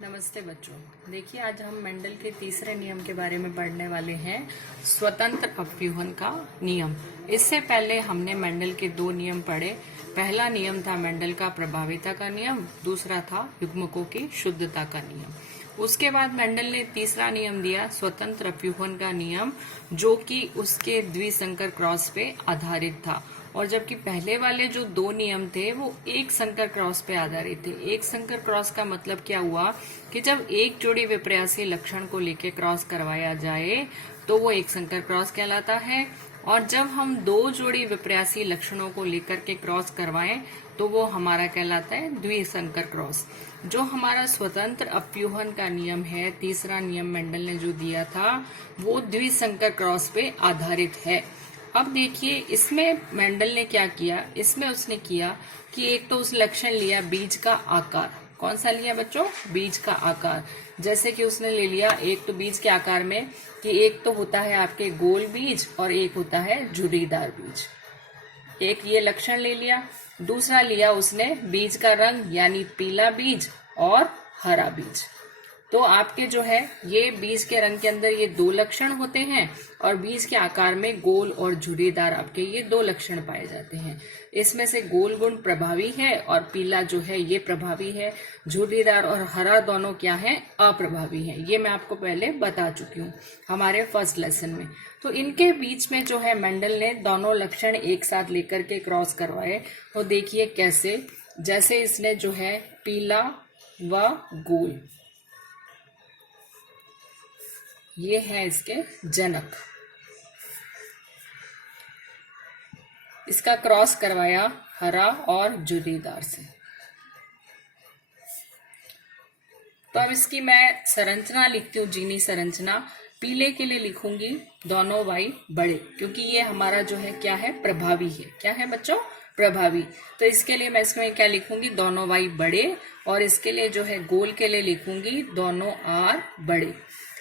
नमस्ते बच्चों। देखिए, आज हम मेंडल के तीसरे नियम के बारे में पढ़ने वाले हैं, स्वतंत्र अपव्यूहन का नियम। इससे पहले हमने मेंडल के दो नियम पढ़े। पहला नियम था मेंडल का प्रभाविता का नियम, दूसरा था युग्मकों की शुद्धता का नियम। उसके बाद मेंडल ने तीसरा नियम दिया, स्वतंत्र अपव्यूहन का नियम, जो कि उसके द्विसंकर क्रॉस पे आधारित था। और जबकि पहले वाले जो दो नियम थे वो एक संकर क्रॉस पे आधारित थे। एक संकर क्रॉस का मतलब क्या हुआ कि जब एक जोड़ी विपर्यासी लक्षण को लेकर क्रॉस करवाया जाए तो वो एक संकर क्रॉस कहलाता है, और जब हम दो जोड़ी विपर्यासी लक्षणों को लेकर के क्रॉस करवाएं तो वो हमारा कहलाता है द्विसंकर क्रॉस। जो हमारा स्वतंत्र अपव्यूहन का नियम है, तीसरा नियम मेंडल ने जो दिया था, वो द्विसंकर क्रॉस पे आधारित है। अब देखिए, इसमें मेंडल ने क्या किया, इसमें उसने किया कि एक तो उस लक्षण लिया बीज का आकार। कौन सा लिया बच्चों? बीज का आकार। जैसे कि उसने ले लिया एक तो बीज के आकार में कि एक तो होता है आपके गोल बीज और एक होता है झुर्रीदार बीज। एक ये लक्षण ले लिया। दूसरा लिया उसने बीज का रंग, यानी पीला बीज और हरा बीज। तो आपके जो है ये बीज के रंग के अंदर ये दो लक्षण होते हैं और बीज के आकार में गोल और झुर्रीदार आपके ये दो लक्षण पाए जाते हैं। इसमें से गोल गुण प्रभावी है और पीला जो है ये प्रभावी है। झुर्रीदार और हरा दोनों क्या है? अप्रभावी है। ये मैं आपको पहले बता चुकी हूँ हमारे फर्स्ट लेसन में। तो इनके बीच में जो है मेंडल ने दोनों लक्षण एक साथ लेकर के क्रॉस करवाए। तो देखिए कैसे, जैसे इसने जो है पीला व गोल, ये है इसके जनक, इसका क्रॉस करवाया हरा और झुर्रीदार से। तो अब इसकी मैं संरचना लिखती हूँ, जीनी संरचना। पीले के लिए लिखूंगी दोनों वाई बड़े, क्योंकि ये हमारा जो है क्या है? प्रभावी है। क्या है बच्चों? प्रभावी। तो इसके लिए मैं इसमें क्या लिखूंगी? दोनों वाई बड़े। और इसके लिए जो है गोल के लिए लिखूंगी दोनों आर बड़े।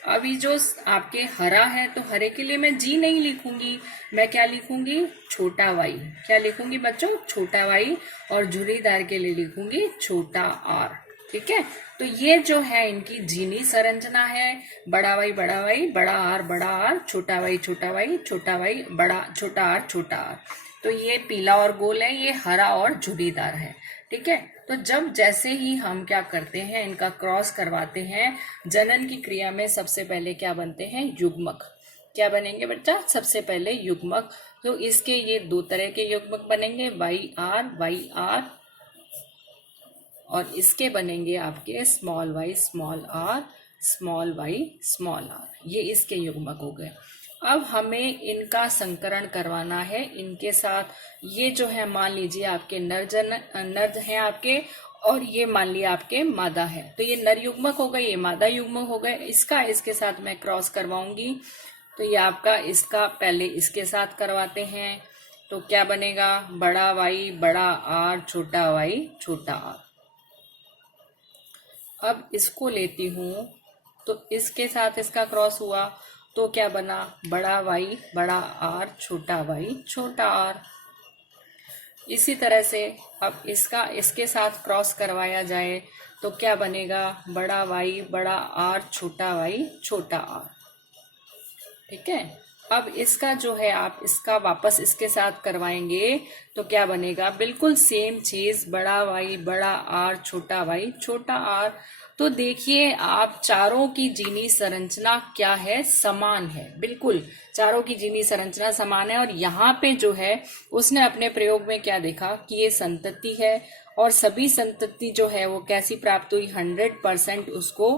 अभी जो आपके हरा है तो हरे के लिए मैं जी नहीं लिखूंगी, मैं क्या लिखूंगी? छोटा वाई। क्या लिखूंगी बच्चों? छोटा वाई। और झुर्रीदार के लिए लिखूंगी छोटा आर। ठीक है, तो ये जो है इनकी जीनी संरचना है। बड़ा वाई बड़ा वाई, बड़ा आर, छोटा वाई छोटा वाई, छोटा वाई बड़ा, छोटा आर छोटा आर। तो ये पीला और गोल है, ये हरा और झुर्रीदार है। ठीक है, तो जब जैसे ही हम क्या करते हैं, इनका क्रॉस करवाते हैं, जनन की क्रिया में सबसे पहले क्या बनते हैं? युग्मक। क्या बनेंगे बच्चा? सबसे पहले युग्मक। तो इसके ये दो तरह के युग्मक बनेंगे, वाई आर, और इसके बनेंगे आपके small Y small R, small Y small R. ये इसके युग्मक हो गए। अब हमें इनका संकरण करवाना है इनके साथ। ये जो है मान लीजिए आपके नर हैं आपके, और ये मान लिया आपके मादा है। तो ये नर युग्मक हो गए, ये मादा युग्मक हो गए। इसका इसके साथ मैं क्रॉस करवाऊंगी। तो ये आपका इसका पहले इसके साथ करवाते हैं। तो क्या बनेगा? बड़ा वाई बड़ा आर, छोटा वाई छोटा आर। अब इसको लेती हूं तो इसके साथ इसका क्रॉस हुआ तो क्या बना? बड़ा वाई बड़ा आर, छोटा वाई छोटा आर। इसी तरह से अब इसका इसके साथ क्रॉस करवाया जाए तो क्या बनेगा? बड़ा वाई बड़ा आर, छोटा वाई छोटा आर। ठीक है, अब इसका जो है आप इसका वापस इसके साथ करवाएंगे तो क्या बनेगा? बिल्कुल सेम चीज, बड़ा वाई बड़ा आर, छोटा वाई छोटा आर। तो देखिए आप, चारों की जीनी संरचना क्या है? समान है। बिल्कुल चारों की जीनी संरचना समान है। और यहाँ पे जो है उसने अपने प्रयोग में क्या देखा कि ये संतति है, और सभी संतति जो है वो कैसी प्राप्त हुई? 100% उसको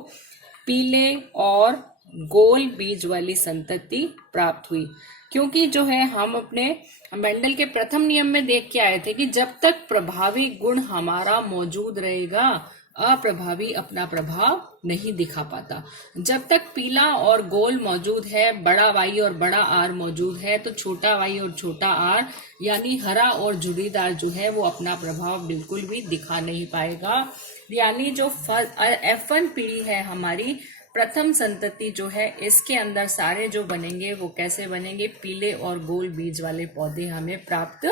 पीले और गोल बीज वाली संतति प्राप्त हुई। क्योंकि जो है हम अपने मेंडल के प्रथम नियम में देख के आए थे कि जब तक प्रभावी गुण हमारा मौजूद रहेगा, अप्रभावी अपना प्रभाव नहीं दिखा पाता। जब तक पीला और गोल मौजूद है, बड़ा वाई और बड़ा आर मौजूद है, तो छोटा वाई और छोटा आर यानी हरा और झुर्रीदार जो है वो अपना प्रभाव बिल्कुल भी दिखा नहीं पाएगा। यानी जो F1 पीढ़ी है हमारी, प्रथम संतति जो है, इसके अंदर सारे जो बनेंगे वो कैसे बनेंगे? पीले और गोल बीज वाले पौधे हमें प्राप्त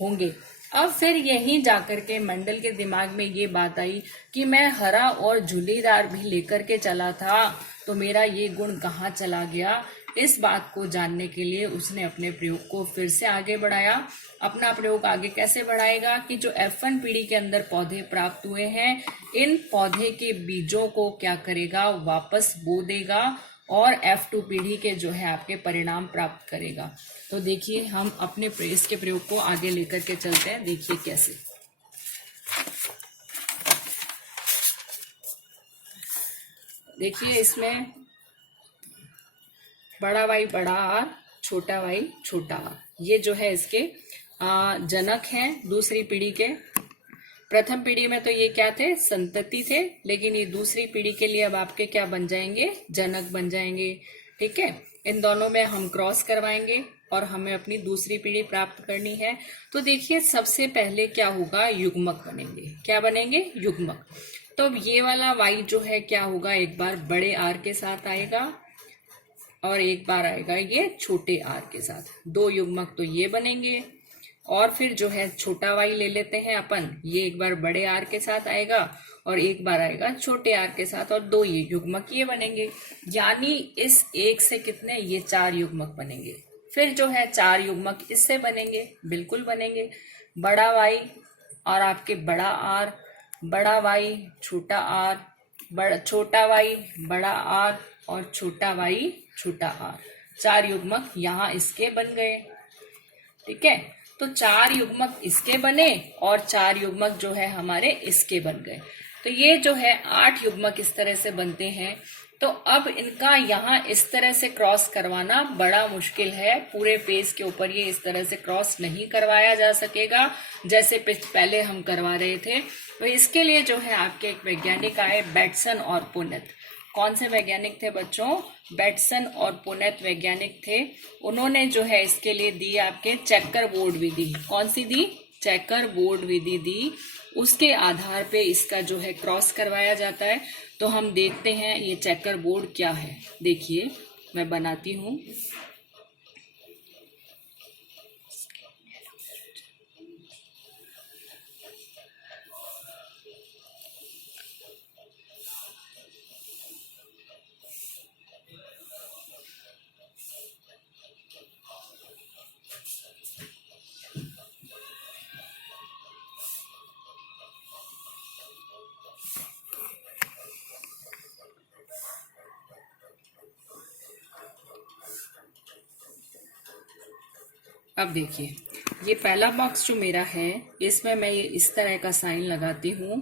होंगे। अब फिर यहीं जाकर के मंडल के दिमाग में ये बात आई कि मैं हरा और झूलीदार भी लेकर के चला था, तो मेरा ये गुण कहाँ चला गया। इस बात को जानने के लिए उसने अपने प्रयोग को फिर से आगे बढ़ाया। अपना प्रयोग आगे कैसे बढ़ाएगा कि जो F1 पीढ़ी के अंदर पौधे प्राप्त हुए हैं, इन पौधे के बीजों को क्या करेगा, वापस बो देगा और F2 पीढ़ी के जो है आपके परिणाम प्राप्त करेगा। तो देखिए हम अपने इसके प्रयोग को आगे लेकर के चलते हैं। देखिए कैसे। देखिए इसमें बड़ा वाई बड़ा आर, छोटा वाई छोटा आर, ये जो है इसके जनक हैं दूसरी पीढ़ी के। प्रथम पीढ़ी में तो ये क्या थे, संतति थे, लेकिन ये दूसरी पीढ़ी के लिए अब आपके क्या बन जाएंगे, जनक बन जाएंगे। ठीक है, इन दोनों में हम क्रॉस करवाएंगे और हमें अपनी दूसरी पीढ़ी प्राप्त करनी है। तो देखिए सबसे पहले क्या होगा, युग्मक बनेंगे। क्या बनेंगे, युग्मक। तो अब ये वाला वाई जो है क्या होगा, एक बार बड़े आर के साथ आएगा और एक बार आएगा ये छोटे आर के साथ। दो युग्मक तो ये बनेंगे। और फिर जो है छोटा वाई ले लेते हैं अपन, ये एक बार बड़े आर के साथ आएगा और एक बार आएगा छोटे आर के साथ, और दो ये युग्मक ये बनेंगे। यानी इस एक से कितने, ये 4 युग्मक बनेंगे। फिर जो है 4 युग्मक इससे बनेंगे, बिल्कुल बनेंगे। बड़ा वाई और आपके बड़ा आर, बड़ा वाई छोटा आर, छोटा वाई बड़ा आर और छोटा वाई छोटा आर, 4 युग्मक यहाँ इसके बन गए। ठीक है, तो 4 युग्मक इसके बने और 4 युग्मक जो है हमारे इसके बन गए। तो ये जो है 8 युग्मक इस तरह से बनते हैं। तो अब इनका यहाँ इस तरह से क्रॉस करवाना बड़ा मुश्किल है। पूरे पेज के ऊपर ये इस तरह से क्रॉस नहीं करवाया जा सकेगा जैसे पहले हम करवा रहे थे। तो इसके लिए जो है आपके एक वैज्ञानिक आए, बेटसन और पुनेट। कौन से वैज्ञानिक थे बच्चों, बेटसन और पुनेट वैज्ञानिक थे। उन्होंने जो है इसके लिए दी आपके चेकर बोर्ड विधि। कौन सी दी, चेकर बोर्ड विधि दी। उसके आधार पे इसका जो है क्रॉस करवाया जाता है। तो हम देखते हैं ये चेकर बोर्ड क्या है। देखिए मैं बनाती हूँ। अब देखिए ये पहला बॉक्स जो मेरा है, इसमें मैं ये इस तरह का साइन लगाती हूँ।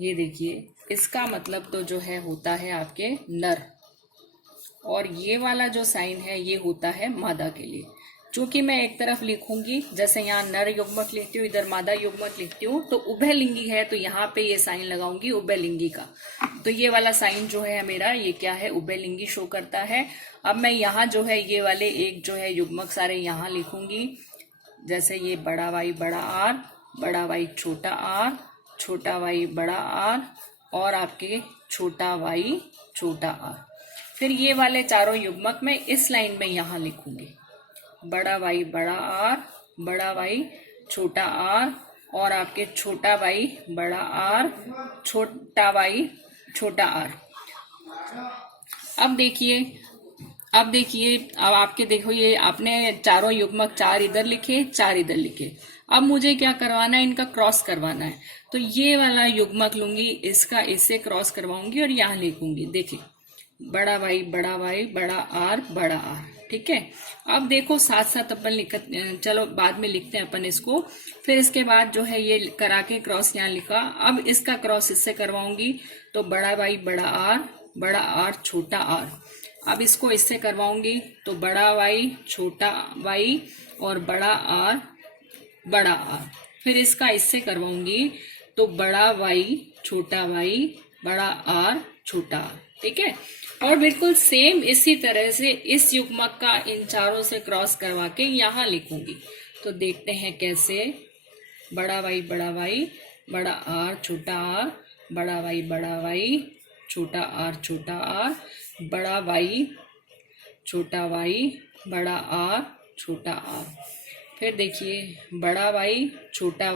ये देखिए इसका मतलब तो जो है होता है आपके नर, और ये वाला जो साइन है ये होता है मादा के लिए। चूंकि मैं एक तरफ लिखूंगी, जैसे यहाँ नर युग्मक लिखती हूँ, इधर मादा युग्मक लिखती हूँ, तो उभयलिंगी है तो यहाँ पे ये साइन लगाऊंगी उभयलिंगी का। तो ये वाला साइन जो है मेरा, ये क्या है, उभयलिंगी शो करता है। अब मैं यहाँ जो है ये वाले एक जो है युग्मक सारे यहाँ लिखूंगी, जैसे ये बड़ा वाई बड़ा आर, बड़ा वाई छोटा आर, छोटा वाई बड़ा आर और आपके छोटा वाई छोटा आर। फिर ये वाले चारों युग्मक मैं इस लाइन में यहाँ लिखूंगी, बड़ा वाई बड़ा आर, बड़ा वाई छोटा आर और आपके छोटा वाई बड़ा आर, छोटा वाई छोटा आर। अब देखिए अब आपके देखो ये आपने चारों युग्मक 4 इधर लिखे, 4 इधर लिखे। अब मुझे क्या करवाना है, इनका क्रॉस करवाना है। तो ये वाला युग्मक लूंगी, इसका इससे क्रॉस करवाऊंगी और यहाँ लिखूंगी। देखिए बड़ा वाई बड़ा आर बड़ा आर। ठीक है, अब देखो साथ साथ अपन चलो बाद में लिखते हैं अपन इसको। फिर इसके बाद जो है ये करा के क्रॉस यहाँ लिखा। अब इसका क्रॉस इससे करवाऊंगी, तो बड़ा वाई बड़ा आर छोटा आर। अब इसको इससे करवाऊंगी, तो बड़ा वाई छोटा वाई और बड़ा आर बड़ा आर। फिर इसका इससे करवाऊंगी, तो बड़ा वाई छोटा वाई बड़ा आर छोटा आर। ठीक है, और बिल्कुल सेम इसी तरह से इस युग्मक का इन चारों से क्रॉस करवा के यहाँ लिखूंगी। तो देखते हैं कैसे, बड़ा वाई बड़ा आर छोटा आर, बड़ा वाई छोटा आर, बड़ा वाई छोटा वाई बड़ा आर छोटा आर। फिर देखिए बड़ा वाई, छोटा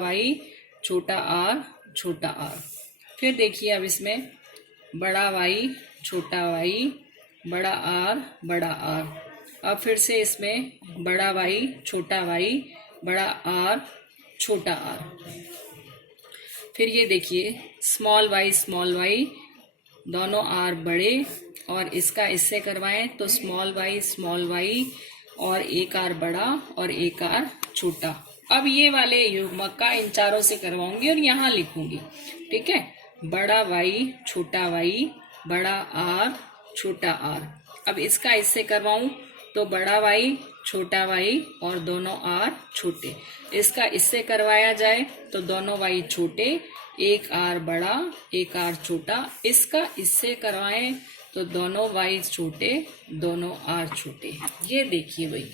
आर, छोटा आर। फिर देखिए अब इसमें बड़ा वाई, बड़ा आर, बड़ा आर। अब फिर से इसमें बड़ा वाई, बड़ा आर, छोटा आर। फिर ये देखिए स्मॉल वाई, दोनों आर बड़े, और इसका इससे करवाएं तो स्मॉल वाई और एक आर बड़ा और एक आर छोटा। अब ये वाले युग्मक का इन चारों से करवाऊंगी और यहाँ लिखूंगी, ठीक है। बड़ा वाई, बड़ा आर, छोटा आर। अब इसका इससे करवाऊं तो बड़ा वाई और दोनों आर छोटे। इसका इससे करवाया जाए तो दोनों वाई छोटे, एक आर बड़ा, एक आर छोटा। इसका इससे करवाएं तो दोनों वाई छोटे, दोनों आर छोटे। ये देखिए भाई,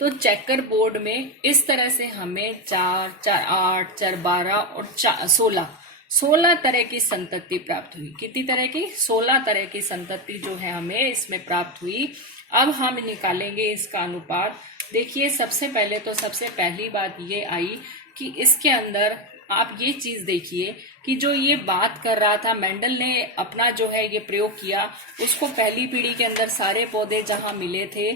तो चेकर बोर्ड में इस तरह से हमें 4, 4, 8, 4, 12 और 16 तरह की संतति प्राप्त हुई। कितनी तरह की? 16 तरह की संतति जो है हमें इसमें प्राप्त हुई। अब हम निकालेंगे इसका अनुपात। देखिए सबसे पहली बात ये आई कि इसके अंदर आप ये चीज देखिए कि जो ये बात कर रहा था मेंडल ने अपना जो है ये प्रयोग किया, उसको पहली पीढ़ी के अंदर सारे पौधे जहां मिले थे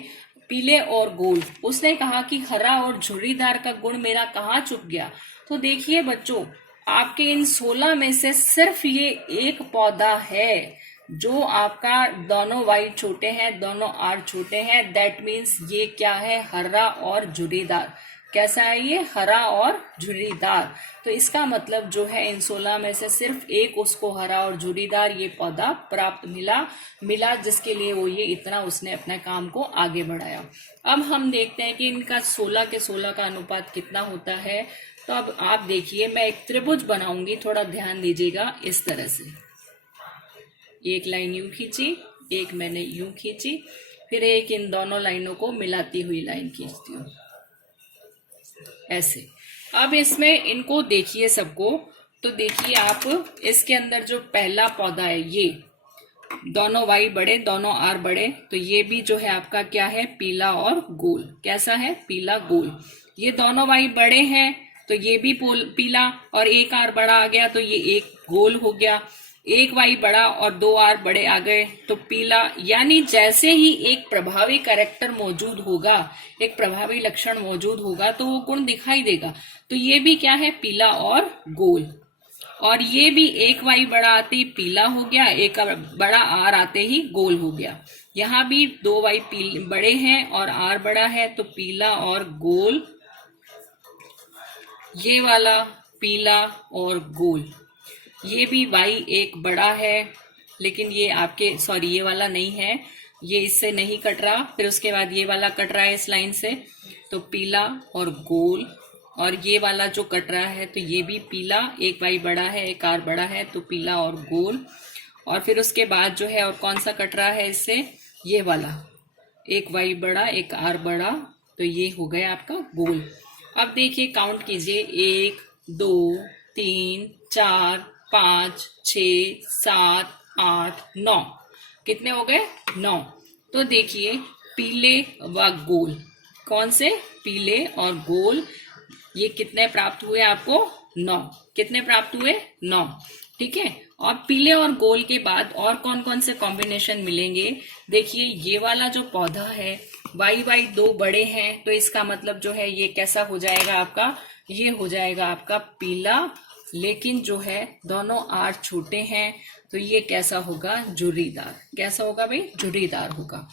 पीले और गोल, उसने कहा कि हरा और झुर्रीदार का गुण मेरा कहाँ चुप गया। तो देखिए बच्चों, आपके इन 16 में से सिर्फ ये एक पौधा है जो आपका दोनों वाई छोटे हैं, दोनों आर छोटे हैं। दैट मीन्स ये क्या है? हरा और झुर्रीदार। कैसा है ये? हरा और झुर्रीदार। तो इसका मतलब जो है इन 16 में से सिर्फ एक उसको हरा और झुर्रीदार ये पौधा प्राप्त मिला जिसके लिए वो ये इतना उसने अपने काम को आगे बढ़ाया। अब हम देखते हैं कि इनका 16 के 16 का अनुपात कितना होता है। तो अब आप देखिए, मैं एक त्रिभुज बनाऊंगी, थोड़ा ध्यान दीजिएगा। इस तरह से एक लाइन यूं खींची, एक मैंने यूं खींची, फिर एक इन दोनों लाइनों को मिलाती हुई लाइन खींचती हूँ ऐसे। अब इसमें इनको देखिए सबको, तो देखिए आप इसके अंदर जो पहला पौधा है ये दोनों वाई बड़े, दोनों आर बड़े, तो ये भी जो है आपका क्या है? पीला और गोल। कैसा है? पीला गोल। ये दोनों वाई बड़े हैं तो ये भी पीला, और एक आर बड़ा आ गया तो ये एक गोल हो गया। एक वाई बड़ा और दो आर बड़े आ गए तो पीला। यानी जैसे ही एक प्रभावी कैरेक्टर मौजूद होगा, एक प्रभावी लक्षण मौजूद होगा तो वो गुण दिखाई देगा। तो ये भी क्या है? पीला और गोल। और ये भी एक वाई बड़ा आते ही पीला हो गया, एक बड़ा आर आते ही गोल हो गया। यहाँ भी दो वाई बड़े हैं और आर बड़ा है तो पीला और गोल। ये वाला पीला और गोल। ये भी वाई एक बड़ा है, लेकिन ये आपके ये वाला नहीं है, ये इससे नहीं कट रहा। फिर उसके बाद ये वाला कट रहा है इस लाइन से, तो पीला और गोल। और ये वाला जो कट रहा है तो ये भी पीला, एक वाई बड़ा है, एक आर बड़ा है, तो पीला और गोल। और फिर उसके बाद जो है और कौन सा कट रहा है इससे? ये वाला, एक वाई बड़ा, एक आर बड़ा, तो ये हो गया आपका गोल। अब देखिए काउंट कीजिए, 1, 2, 3, 4, 5, 6, 7, 8, 9। कितने हो गए? 9। तो देखिए पीले व गोल, कौन से? पीले और गोल। ये कितने प्राप्त हुए आपको? 9। कितने प्राप्त हुए? 9। ठीक है। और पीले और गोल के बाद और कौन कौन से कॉम्बिनेशन मिलेंगे? देखिए ये वाला जो पौधा है, वाई वाई दो बड़े हैं, तो इसका मतलब जो है ये कैसा हो जाएगा आपका? ये हो जाएगा आपका पीला, लेकिन जो है दोनों आर छोटे हैं, तो ये कैसा होगा? झुर्रीदार। कैसा होगा भाई? झुर्रीदार होगा।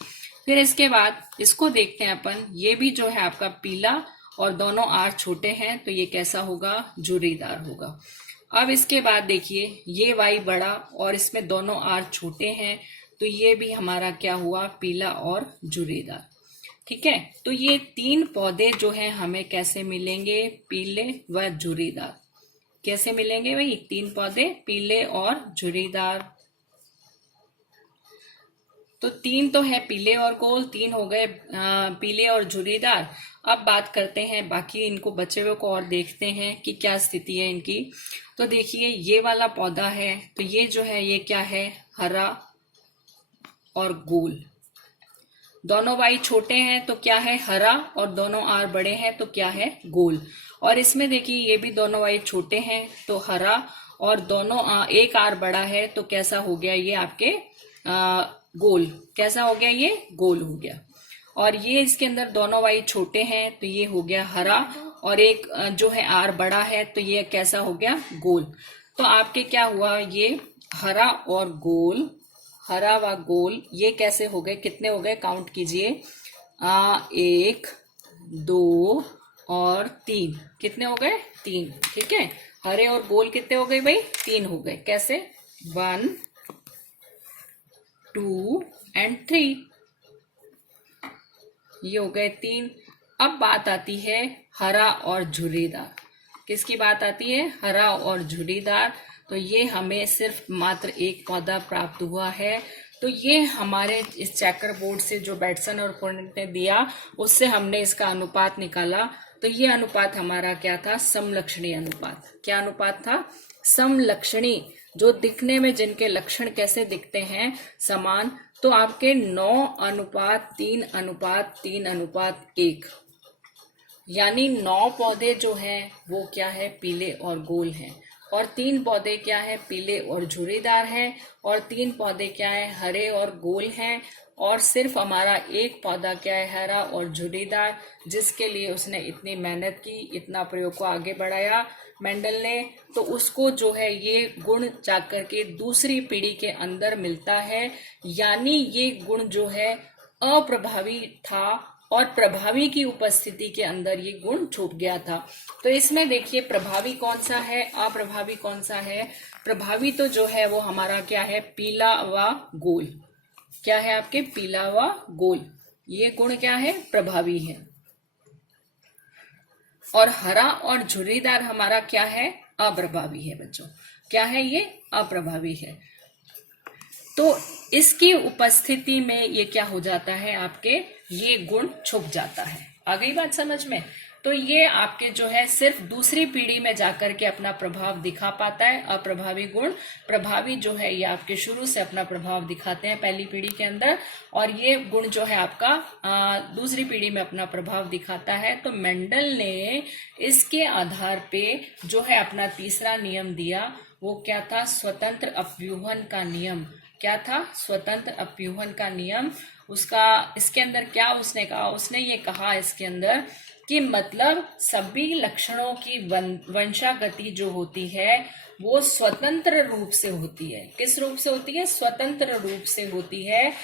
फिर इसके बाद इसको देखते हैं अपन, ये भी जो है आपका पीला और दोनों आर छोटे हैं, तो ये कैसा होगा? झुर्रीदार होगा। अब इसके बाद देखिए ये वाई बड़ा और इसमें दोनों आर छोटे हैं, तो ये भी हमारा क्या हुआ? पीला और झुर्रीदार। ठीक है। तो ये 3 पौधे जो हैं हमें कैसे मिलेंगे? पीले व झुर्रीदार। कैसे मिलेंगे भाई? 3 पौधे पीले और झुर्रीदार। तो 3 तो है पीले और गोल, 3 हो गए पीले और झुर्रीदार। अब बात करते हैं बाकी इनको बचे हुए को और देखते हैं कि क्या स्थिति है इनकी। तो देखिए ये वाला पौधा है, तो ये जो है ये क्या है? हरा और गोल। दोनों वाई छोटे हैं तो क्या है, हरा, और दोनों आर बड़े हैं तो क्या है, गोल। और इसमें देखिए ये भी दोनों वाई छोटे हैं तो हरा, और दोनों एक आर बड़ा है तो कैसा हो गया ये आपके गोल। कैसा हो गया, ये गोल हो गया। और ये इसके अंदर दोनों वाई छोटे हैं तो ये हो गया हरा, और एक जो है आर बड़ा है तो ये कैसा हो गया, गोल। तो आपके क्या हुआ, ये हरा और गोल, हरा व गोल ये कैसे हो गए, कितने हो गए, काउंट कीजिए, 1 2 और 3, कितने हो गए, 3। ठीक है, हरे और गोल कितने हो गए भाई, 3 हो गए। कैसे, 1 2 एंड 3, ये हो गए 3। अब बात आती है हरा और झुर्रीदार। किसकी बात आती है, हरा और झुर्रीदार। तो ये हमें सिर्फ मात्र एक पौधा प्राप्त हुआ है। तो ये हमारे इस चेकर बोर्ड से जो बैटसन और पुनित ने दिया उससे हमने इसका अनुपात निकाला। तो ये अनुपात हमारा क्या था, समलक्षणी अनुपात। क्या अनुपात था, समलक्षणी, जो दिखने में जिनके लक्षण कैसे दिखते हैं, समान। तो आपके 9:3:3:1, यानी 9 पौधे जो हैं वो क्या है, पीले और गोल हैं, और 3 पौधे क्या है, पीले और झुर्रीदार हैं, और 3 पौधे क्या है, हरे और गोल हैं, और सिर्फ हमारा एक पौधा क्या है, हरा और झुर्रीदार, जिसके लिए उसने इतनी मेहनत की, इतना प्रयोग को आगे बढ़ाया मेंडल ने। तो उसको जो है ये गुण जाकर के दूसरी पीढ़ी के अंदर मिलता है, यानी ये गुण जो है अप्रभावी था और प्रभावी की उपस्थिति के अंदर ये गुण छुप गया था। तो इसमें देखिए प्रभावी कौन सा है, अप्रभावी कौन सा है। प्रभावी तो जो है वो हमारा क्या है, पीला व गोल। क्या है आपके, पीला व गोल, ये गुण क्या है, प्रभावी है। और हरा और झुर्रीदार हमारा क्या है, अप्रभावी है बच्चों। क्या है, ये अप्रभावी है। तो इसकी उपस्थिति में ये क्या हो जाता है, आपके ये गुण छुप जाता है। आ गई बात समझ में। तो ये आपके जो है सिर्फ दूसरी पीढ़ी में जाकर के अपना प्रभाव दिखा पाता है। अप्रभावी गुण, प्रभावी जो है ये आपके शुरू से अपना प्रभाव दिखाते हैं पहली पीढ़ी के अंदर, और ये गुण जो है आपका दूसरी पीढ़ी में अपना प्रभाव दिखाता है। तो मेंडल ने इसके आधार पे जो है अपना तीसरा नियम दिया, वो क्या था, स्वतंत्र अपव्यूहन का नियम। क्या था, स्वतंत्र अपव्यूहन का नियम। उसका इसके अंदर क्या उसने कहा, उसने ये कहा इसके अंदर कि मतलब सभी लक्षणों की वंशागति जो होती है वो स्वतंत्र रूप से होती है। किस रूप से होती है, स्वतंत्र रूप से होती है।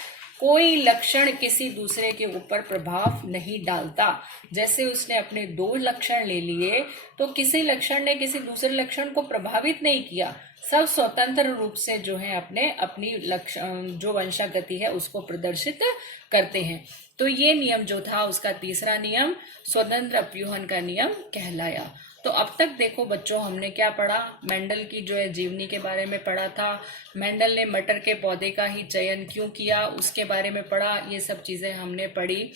कोई लक्षण किसी दूसरे के ऊपर प्रभाव नहीं डालता। जैसे उसने अपने 2 लक्षण ले लिए तो किसी लक्षण ने किसी दूसरे लक्षण को प्रभावित नहीं किया, सब स्वतंत्र रूप से जो है अपनी लक्षण जो वंशागति है उसको प्रदर्शित करते हैं। तो ये नियम जो था उसका तीसरा नियम स्वतंत्र अपव्यूहन का नियम कहलाया। तो अब तक देखो बच्चों हमने क्या पढ़ा, मेंडल की जो है जीवनी के बारे में पढ़ा था। मेंडल ने मटर के पौधे का ही चयन क्यों किया उसके बारे में पढ़ा, ये सब चीजें हमने पढ़ी।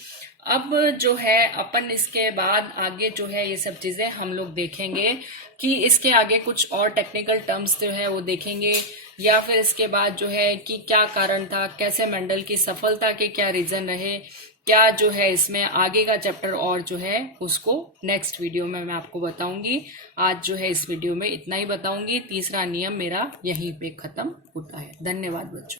अब जो है अपन इसके बाद आगे जो है ये सब चीजें हम लोग देखेंगे कि इसके आगे कुछ और टेक्निकल टर्म्स जो है वो देखेंगे, या फिर इसके बाद जो है कि क्या कारण था, कैसे मेंडल की सफलता के क्या रीजन रहे, क्या जो है इसमें आगे का चैप्टर और जो है उसको नेक्स्ट वीडियो में मैं आपको बताऊंगी। आज जो है इस वीडियो में इतना ही बताऊंगी। तीसरा नियम मेरा यहीं पे खत्म होता है। धन्यवाद बच्चों।